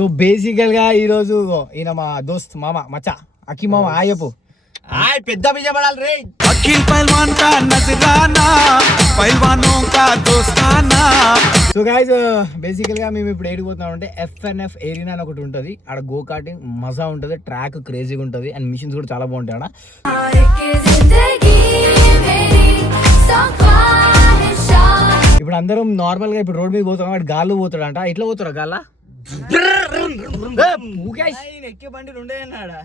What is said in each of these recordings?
So బేసికల్ గా ఈ రోజు ఈయన మా దోస్త్ మామ మచ్చ అకి మామ ఆయపు ఆయ్ పెద్ద విజయపడాలి రే అఖిల్ పైల్వాన్ కా నజరానా పైల్వానోं का दोस्ताना. సో గైస్ బేసికల్ గా మేము ఇప్పుడు ఏడిపోతున్నాం అంటే FNF ఏరియా అని ఒకటి ఉంటుంది. ఆడ గో కార్టింగ్ మజా ఉంటుంది, ట్రాక్ క్రేజీగా ఉంటుంది అండ్ మిషన్స్ కూడా చాలా బాగుంటాయి ఆడ. ఇప్పుడు అందరం నార్మల్ గా ఇప్పుడు రోడ్ మీద పోతాం, వాడు గాల్లో పోతాడంట. ఇట్లా పోతారా గాల్లా? ఎక్కే బండి రెండే అన్నాడా?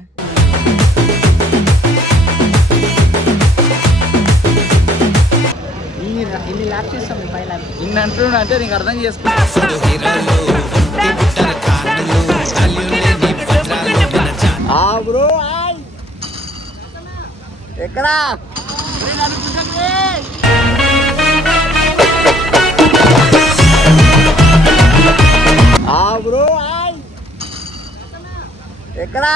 ఇన్ని ల్యాప్స్ ఇస్తాం ఇన్ని అంటున్నా అంటే నీకు అర్థం చేసుకో. బ్రో ఎక్కడా బ్రో ఎక్కడా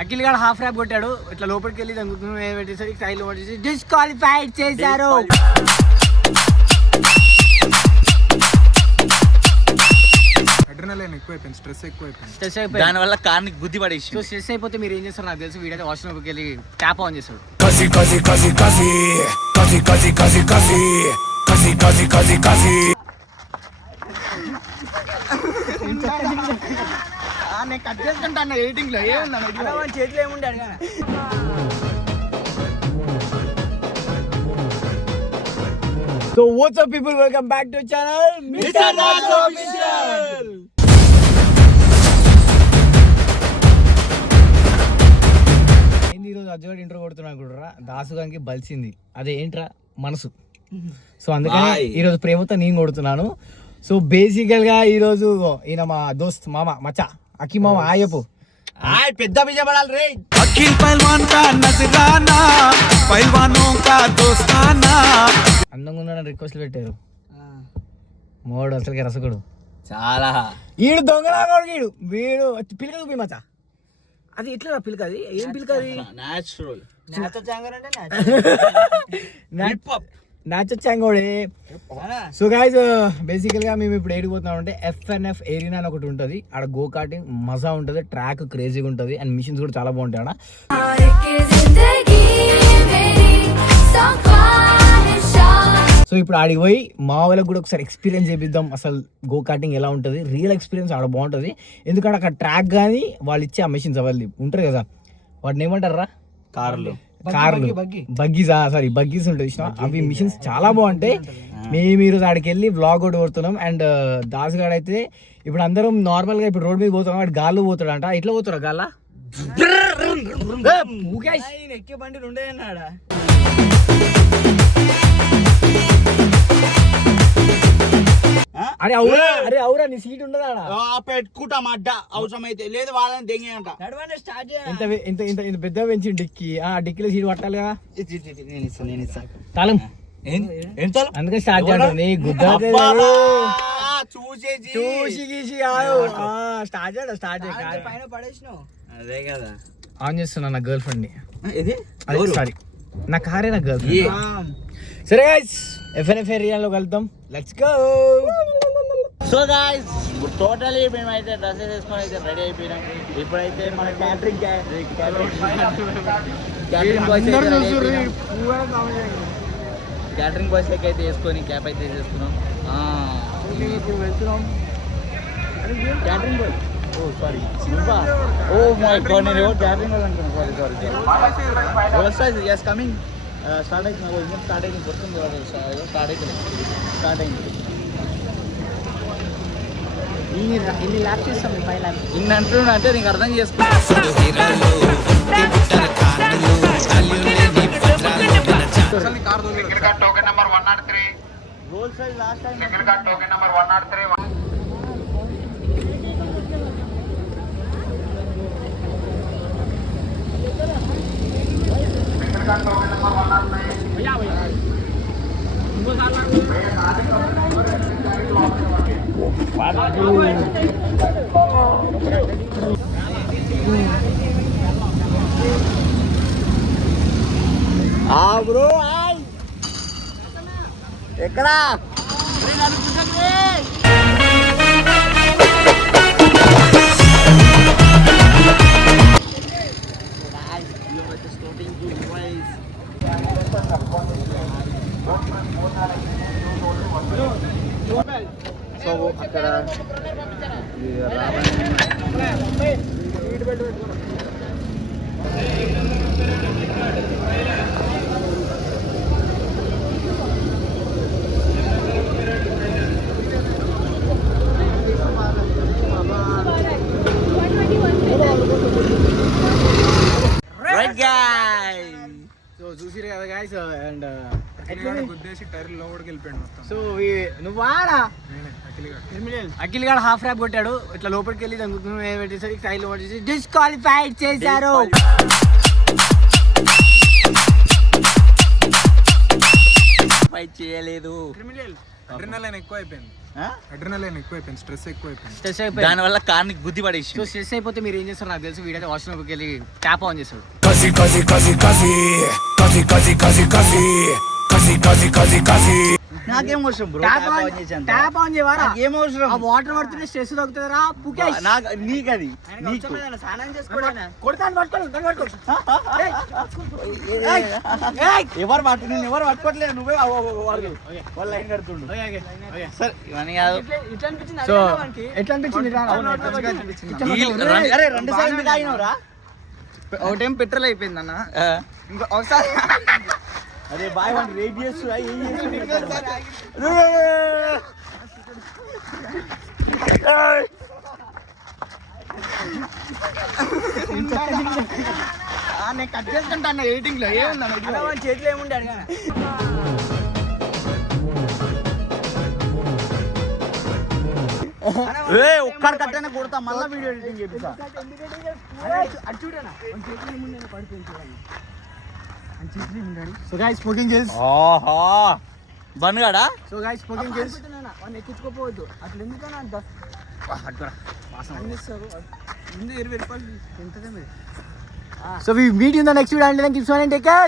అఖిల్ గారు హాఫ్ ర్యాప్ కొట్టాడు. ఇట్లా లోపలికి వెళ్ళి పెట్టేసరికి సైడ్లో పట్టేసి డిస్క్వాలిఫైడ్ చేశారు. దాని వల్ల కార్ని గుద్ది పడేసి. సో స్ట్రెస్ అయిపోతే మీరు ఏం చేస్తారు నాకు తెలుసు, వీడైతే వాష్రూమ్కి వెళ్ళి ట్యాప్ ఆన్ చేస్తాడు. కసి కసి కసి కసి కసి కసి కసి కసి కసి కసి కసి నేను కట్ చేసుకుంటాను ఎడిటింగ్ లో. ఏముందా చేతిలో ఏముండే అడిగా. So what's up people, welcome back to channel mister Naz official. ఏంది ఈరోజు అజ్జగాడు ఇంట్రో కొడుతున్నా కూడా దాసుగానికి బలిసింది అదే ఏంట్రా మనసు. సో అందుకని ఈరోజు ప్రేమతో నేను కొడుతున్నాను. సో బేసికల్ గా ఈరోజు ఈయన మా దోస్త్ మామ మచ్చ అకి మామ ఆయపు ఆయ్ పెద్ద విజయపడాలి రే. అఖిల్ పైల్వాన్ కా నజరానా పైల్వానోं का दोस्ताना. అందంగా ఉన్నాడని రిక్వెస్ట్ పెట్టారు. మోడు అసలుకి రసకుడు చాలా. ఈడు దొంగలాగోడు. వీడు వీడు పిలక చూపి మచ్చ. అది ఎట్లా పిలక? అది ఏం పిలక? అది న్యాచురల్ నాచో చాంగోడే. సో గైస్ బేసికల్ గా మేము ఇప్పుడు ఏడిపోతున్నాం అంటే FNF ఏరియా అని ఒకటి ఉంటుంది. ఆడ గో కార్టింగ్ మజా ఉంటుంది, ట్రాక్ క్రేజీగా ఉంటుంది అండ్ మిషన్స్ కూడా చాలా బాగుంటాయి ఆడ. సో ఇప్పుడు ఆడికి పోయి మా వాళ్ళకి కూడా ఒకసారి ఎక్స్పీరియన్స్ చేపిద్దాం, అసలు గో కార్టింగ్ ఎలా ఉంటుంది, రియల్ ఎక్స్పీరియన్స్ ఆడ బాగుంటుంది. ఎందుకంటే అక్కడ ట్రాక్ కానీ వాళ్ళు ఇచ్చే ఆ మెషిన్స్ అవన్నీ ఉంటారు కదా, వాటిని ఏమంటారా? కార్లు బగ్గీసా సారీ బగ్గీస్ ఉంటాయి. అవి మిషన్స్ చాలా బాగుంటాయి. మేము ఈరోజు ఆడికి వెళ్ళి వ్లాగ్ కూడా కొడుతున్నాం. అండ్ దాసుగాడు అయితే ఇప్పుడు అందరం నార్మల్ గా ఇప్పుడు రోడ్ మీద పోతాం, వాడు గాల్లో పోతాడంట. ఇట్లా పోతారా గాల్లా? ఎక్కే బండి రెండే అన్నాడా? అరే అవురా, అరే అవురా, నీ సీట్ ఉండదా? పెట్టుకుంటాం అడ్డ అవసరం అయితే, లేదు వాళ్ళని దెంగే అంట. ఇంత పెద్ద పెంచి డిక్కి, ఆ డిక్కీలో సీట్ పట్టాలి కదా. నేను ఇస్తా తాళం ఎంత అందుకే స్టార్ట్ చేయండి. గుద్ద చూసి గీసి స్టార్ట్ చేయడం స్టార్ట్ పైన పడేసినావు. అదే కదా ఆన్ చేస్తున్నా నా గర్ల్ ఫ్రెండ్ ని. ఇది సారీ నా కారే నా గర్ల్ ఫ్రెండ్. సరే గైస్ FNF ఏరియాలో కలుద్దాం, let's go. So guys totally మేమైతే డ్రెస్సెస్ వేసుకొని అయితే రెడీ అయిపోయినాం. ఇప్పుడైతే మన క్యాటరింగ్ బాయ్స్ అయితే వేసుకొని క్యాప్ అయితే వేసుకున్నాం. Catering boy, oh sorry, oh my God, నేను క్యాటరింగ్ బాయ్ అనుకున్నాను. Sorry yes coming. స్టార్ట్ అవుతుంది, స్టార్ట్ అయింది, గుర్తుంది, స్టార్ట్ అయింది. ఇన్ని ల్యాప్స్ ఇస్తాం ఇన్ని అంటున్నా అంటే నీకు అర్థం చేసుకో. Token number 103 roll side last time token number 103 bro hi ఎక్కడా సో అక్కడ రైట్ గాయ్ సో చూసిరు కదా గాయస్ అండ్ గుద్దేసి టైర్ లోపలికి వెళ్ళిపోయాడు మొత్తం. సో నువ్వారా నేనే అఖిల్ గాడు. అఖిల్ గారు హాఫ్ ర్యాప్ కొట్టాడు ఇట్లా లోపలికి వెళ్ళి దాని పెట్టేసరికి టైర్లో పట్టేసి డిస్క్వాలిఫైడ్ చేశారు. ఫైట్ చేయలేదు. అడ్రినలైన్ ఎక్కువ అయిపోయింది. అడ్రినలైన్ ఎక్కువ అయిపోయింది. స్ట్రెస్ ఎక్కువ అయిపోయింది. స్ట్రెస్ అయిపోయి దాని వల్ల కార్ని గుద్ది పడేసి. సో స్ట్రెస్ అయిపోతే మీరు ఏం చేస్తారు నాకు తెలుసు వీడైతే వాష్రూమ్కి వెళ్ళి ట్యాప్ ఆన్ చేస్తాడు. Casi, casi, casi, casi. Casi, casi, casi, casi. Casi, casi, casi, casi. నాకేం అవసరం బ్రో? Tap on చేయవారా? ఏం అవసరం? ఆ వాటర్ పడుతుంటే స్ట్రెస్ తగ్గుతుందిరా పుకేష్. నీకది నీకు కొడతాను పట్టుకోండి ఎవరు పట్టు నేను ఎవరు పట్టుకోవట్లేదు నువ్వే వాళ్ళ లైన్ కడుతుండు. సరే ఇవన్నీ కాదు. సో ఎట్లా అనిపించింది అరే 2 సార్లు తాగినవరా? ఒక టైం పెట్రోల్ అయిపోయింది అన్న ఇంకో ఒకసారి అదే బాయ్ వన్ రేట్ చేస్తున్నా ఏం నేను కట్ చేసుకుంటా అన్న ఎడిటింగ్ లో ఏముందన్న చేతిలో ఏముండే అడిగా ఒక్కడు కట్టైనా కొడతా మళ్ళీ వీడియో ఎడిటింగ్ చేపిస్తా. సో గైస్ స్మోకింగ్ గిల్స్ ఓహో బన్గాడా సో గైస్ స్మోకింగ్ గిల్స్ ఎక్కించుకోపోవద్దు అట్లా ఎందుకన్నా so we meet in the next video and thank you so much. Take care.